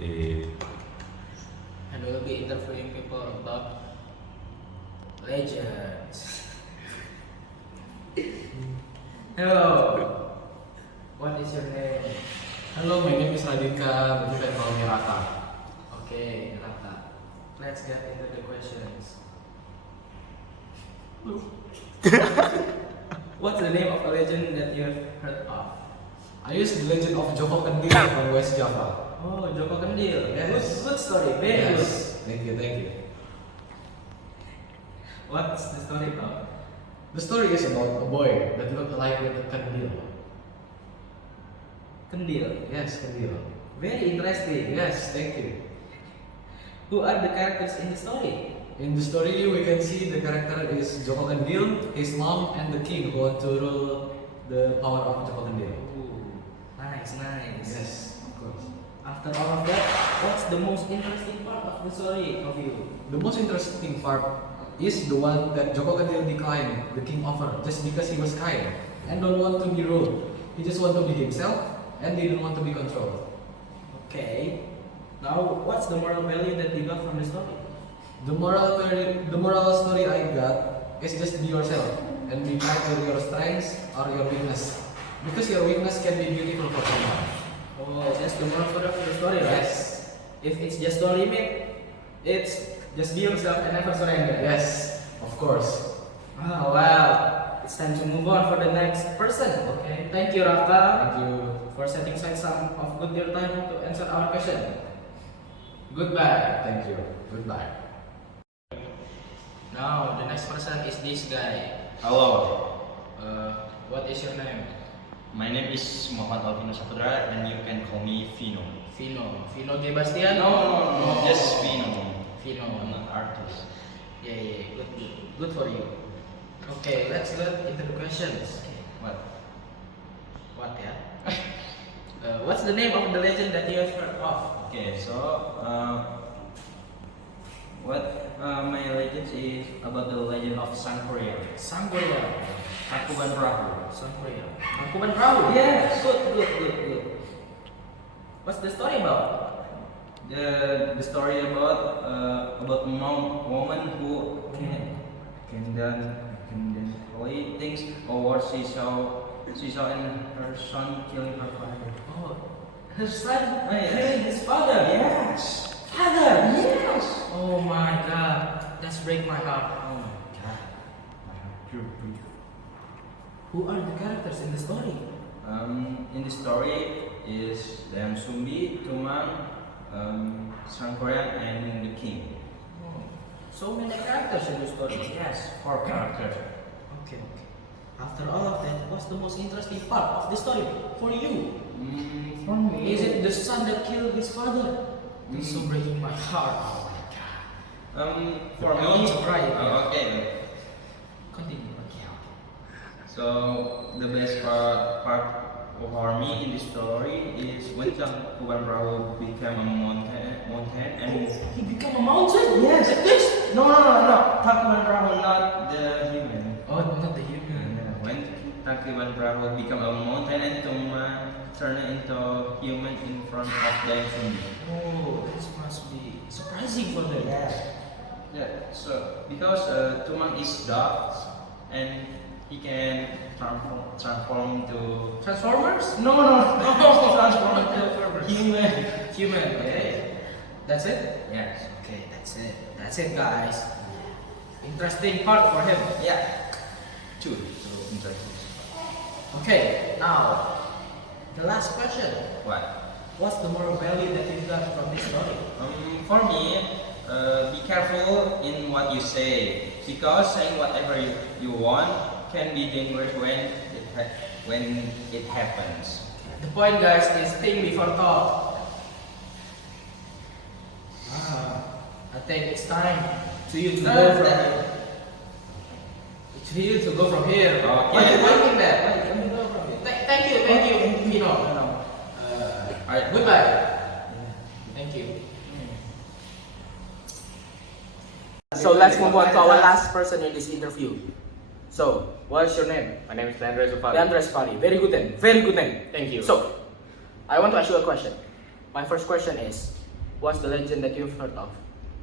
Eh, And we'll be interviewing people about legends. Hello. What is your name? Hello, my name is Radika, but you can call me Raka. Okay, Rata. Let's get into the questions. What's the name of a legend that you have heard of? I use the legend of Joko Kendil from West Java. Oh, Joko Kendil. Yes. Good story. Very good. Thank you, thank you. What's the story about? The story is about a boy that looked like with a Kendil. Kendil. Yes, Kendil. Very interesting. Yes, thank you. Who are the characters in the story? In the story, we can see the character is Joko Kendil, his mom, and the king who want to rule the power of Joko Kendil. Ooh, nice. Yes, of course. After all of that, what's the most interesting part of the story of you? The most interesting part is the one that Joko Kendil declined the king offer just because he was kind and don't want to be ruled. He just want to be himself and didn't want to be controlled. Okay. Now, what's the moral value that you got from the story? The moral story I got is just be yourself and be kind with your strengths or your weakness, because your weakness can be beautiful for someone. Oh, that's the moral for the story, right? Yes. If it's just story, mate, it's just be yourself and never surrender. Yes, of course. Oh, well, it's time to move on for the next person. Okay. Thank you, Raka, Thank you. for setting aside some of good your time to answer our question. Goodbye. Thank you. Goodbye. Now, the next person is this guy. Hello, What is your name? my name is Muhammad Alvino Saputra and you can call me Vino. Vino G. Bastian? No, just Vino. Vino. I'm an artist. Yeah, good for you. Okay, let's get into the questions. What yeah? What's the name of the legend that you have heard of? Okay, so my legend is about the legend of Sangkorea. Sangkorea. Takuban Perahu. Sangkorea. Tangkuban Perahu. Yes. Good. What's the story about? The story about a woman who can then play things or she saw and her son killing her father. Oh, her son yes. killing his father. Yes. Father. Yes. Oh my God, that's break my heart. Oh my God. My heart grew beautiful. Who are the characters in the story? In the story is Dan Sumbi, Tumang, Sangkorea, and the king. Oh, so many characters in the story. Yes, 4 characters. Okay. After all of that, what's the most interesting part of the story for you? For me, Is it the son that killed his father? It's so breaking my heart. Oh my God. For I me, want to cry. Okay. Continue. So the best part for me in this story is when Takuban Perahu became a mountain and He became a mountain? yes, Like this? no, Takuban Perahu, not the human. Oh, not the human. When Takuban Perahu became a mountain and Tuma turned into human in front of them. Oh, this must be surprising for them. Yeah. So because Tumang is dark and he can transform to Transformers? no transform to human. Okay. That's it? Yes. Okay, that's it guys. Interesting part for him. Yeah. True. So interesting. Okay, now the last question. What? What's the moral value that you got from this story? For me, be careful in what you say because saying whatever you want can be dangerous when it happens. The point guys is think before talk. I think it's time to you to go from here. It's for you to go from here. Okay. Why are you waiting there? Why you go from here? Thank you, Pino. Goodbye. Thank you. So let's move on to our last person in this interview. So, what's your name? My name is Leandro Zufari. Leandro Safari. Very good name. Very good name. Thank you. So, I want to ask you a question. My first question is, what's the legend that you've heard of?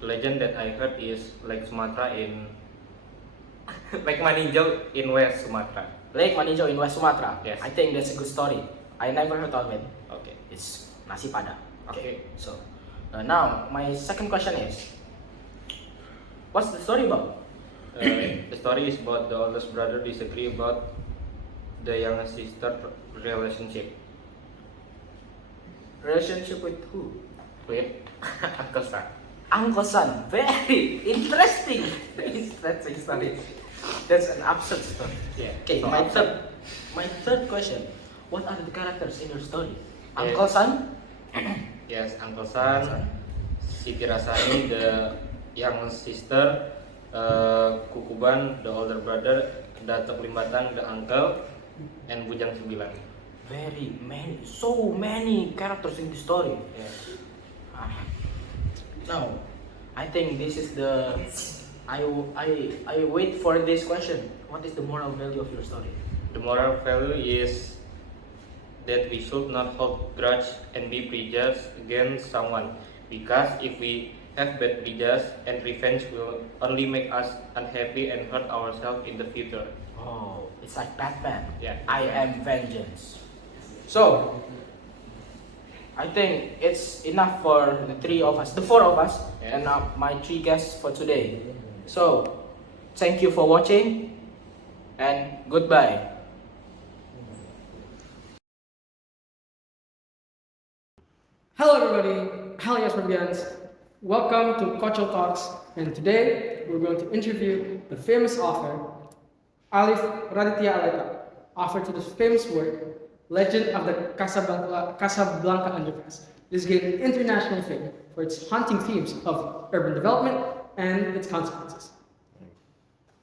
The legend that I heard is Lake Sumatra in Lake Maninjau in West Sumatra. Lake Maninjau in West Sumatra. Yes. I think that's a good story. I never heard of it. Okay. It's nasi padang. Okay. So now my second question is, what's the story about? The story is about the oldest brother disagree about the younger sister relationship Relationship with who? with Uncle Son. Uncle son. Very interesting. Interesting story. That's an absurd story. Yeah. Okay, So my third question. What are the characters in your story? Yeah. Uncle son? Yes, Uncle Son, Siti Rasani, the young sister, Kukuban, the older brother, Datuk Limbatan, the uncle, and Bujang Sembilan. Very many, so many characters in the story. Yes. Now, I think this is the. I wait for this question. What is the moral value of your story? The moral value is that we should not hold grudge and be prejudiced against someone, because if we have bad prejudice and revenge will only make us unhappy and hurt ourselves in the future. Oh, it's like Batman. Yeah. I am vengeance. So, I think it's enough for the three of us, the four of us, Yes. and my three guests for today. So, thank you for watching, and goodbye. Hello everybody, Halias Fabians. Welcome to Cultural Talks, and today we're going to interview the famous author, Alif Raditya Aleka, author to the famous work, Legend of the Casablanca Underpass. This gained international fame for its haunting themes of urban development and its consequences.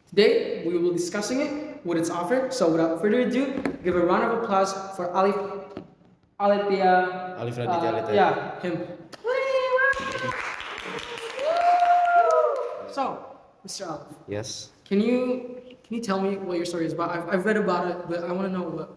Today, we will be discussing it with its author, so without further ado, give a round of applause for Alif Raditya. Yeah, him. So, Mr. Alif, Yes. can you tell me what your story is about? I've read about it, but I want to know what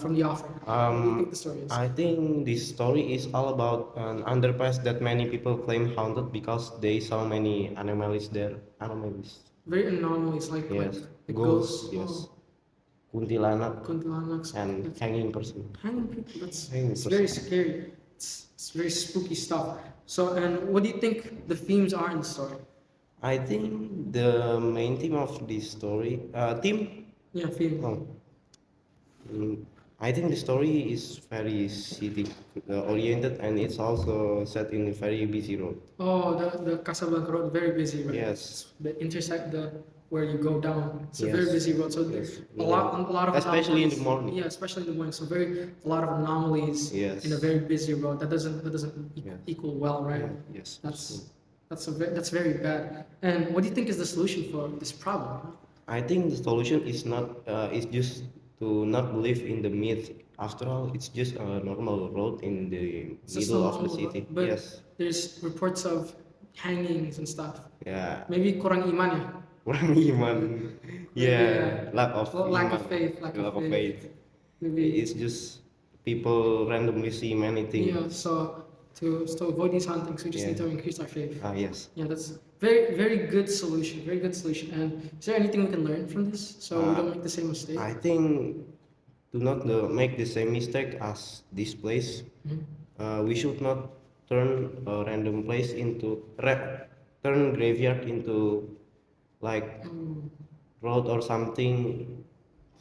from the author. What do you think the story is? I think this story is all about an underpass that many people claim haunted because they saw many anomalies there. Anomalies. Very anomalies, like Yes. like Ghosts. ghosts, Yes. Kuntilanak kuntilanaks, and that's- hanging person. hanging people. That's Hanging it's person. very scary. It's very spooky stuff. So, and what do you think the themes are in the story? I think the main theme of this story, theme. Yeah, theme. Oh. I think the story is very city oriented and it's also set in a very busy road. Oh, the Casablanca road, very busy, right? Yes. The intersect the where you go down. It's a Yes. very busy road. So Yes. a lot of Especially in the anomalies. morning. Yeah, especially in the morning. So a lot of anomalies Yes. in a very busy road. That doesn't Yes. equal well, right? Yeah, yes. That's very bad. And what do you think is the solution for this problem? I think the solution is not is just to not believe in the myth. After all, it's just a normal road in the It's just middle a of the normal road, city. but Yes. there's reports of hangings and stuff. Yeah. Maybe kurang iman ya. Kurang iman. Yeah. Lack of Lack of iman. faith. Lack of faith. Maybe. It's just people randomly see many things. Yeah. So to avoid these hauntings, we just Yeah. need to increase our faith. Yes. Yeah, that's very good solution. Very good solution. And is there anything we can learn from this so we don't make the same mistake? I think do not make the same mistake as this place. Mhm. We should not turn a random place into turn graveyard into like Mm, road or something.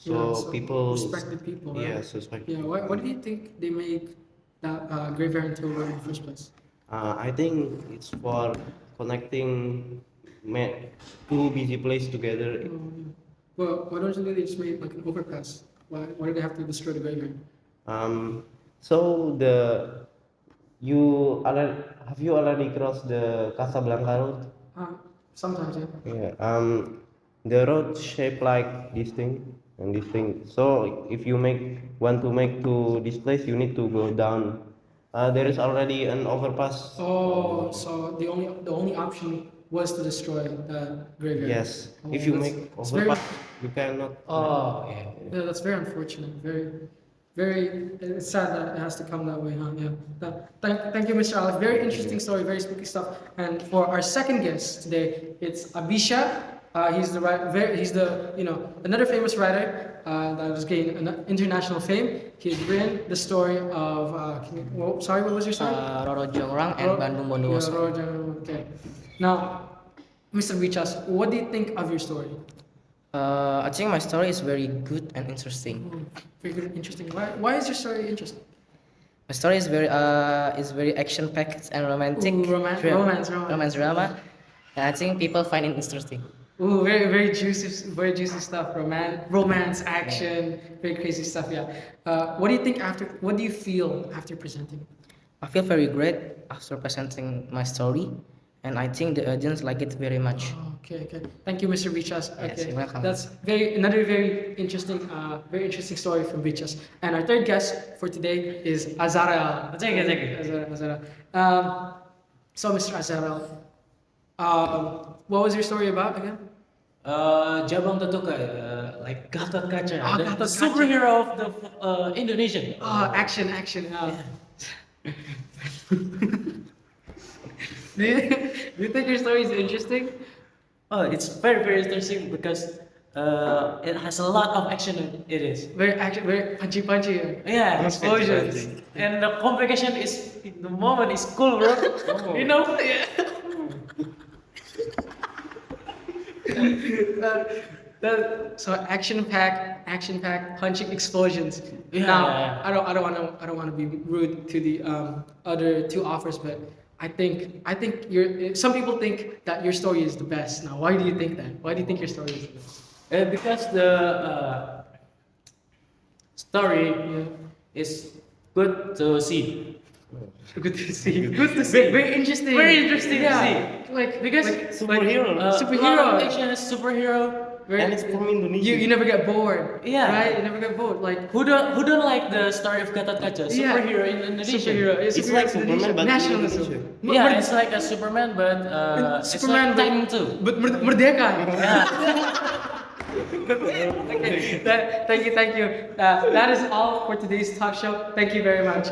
So, yeah, people respected people, right? yeah, suspect. Yeah. Why do you think they make that graveyard into a road in the first place? I think it's for connecting two busy places together. Oh, yeah. Well, why don't you think they just made like an overpass? Why do they have to destroy the graveyard? So have you already crossed the Casablanca road? Sometimes, yeah. Yeah. The road shaped like this thing and this thing. So if you want to make to this place, you need to go down. There is already an overpass. Oh, so the only option was to destroy the graveyard. Yes. Oh, If you that's- make it's very- overpass, you cannot. Oh, yeah. Yeah, that's very unfortunate. It's sad that it has to come that way, huh? Yeah. Thank you, Mr. Alif. Very interesting story, very spooky stuff. And for our second guest today, it's Abisha. He's the another famous writer that has gained an international fame. He's written the story of sorry, what was your story? Roro Jongrang and Bandung Bondowoso. Yeah, Roro Jongrang. Okay. Now, Mr. Vichas, what do you think of your story? I think my story is very good and interesting. Very good and interesting. Why is your story interesting? My story is very action packed and romantic. Ooh, romance. Romance drama. And I think people find it interesting. Ooh, very juicy stuff. Romance, action, very crazy stuff. Yeah. What do you feel after presenting? I feel very great after presenting my story, and I think the audience like it very much. Oh, okay. Thank you, Mr. Vichas. Yes, Okay, you're welcome. that's another very interesting story from Vichas. And our third guest for today is Azarel. Azarel. So, Mr. Azarel, what was your story about again? Jabang Tatuka, like Gatot Kaca, Ah, the Gatot Kaca. superhero of the Indonesian. Action. Do you think your story is interesting? Oh, it's very interesting because it has a lot of action in it is. Very punchy. Yeah, explosions. And the complication is, the moment is cool, bro. You know? Yeah. So action packed, punching explosions. Yeah, Now, yeah. I don't want to be rude to the other two offers, but I think some people think that your story is the best. Now, why do you think that? Why do you think your story is the best? Because the story is good to see. Good to see. Very interesting. Very interesting to yeah. see. Like Because Superhero. Superhero. lot of action is superhero. And it's from Indonesia. You never get bored. Yeah. Right? You never get bored. Like Who don't like the story of Gatot Kaca? Yeah. Superhero in Indonesia. superhero. It's like Superman, but in nationalism. Indonesia. Yeah, it's like a Superman, but Superman, it's like Titan too. but merdeka. Yeah. Thank you. That is all for today's talk show. Thank you very much.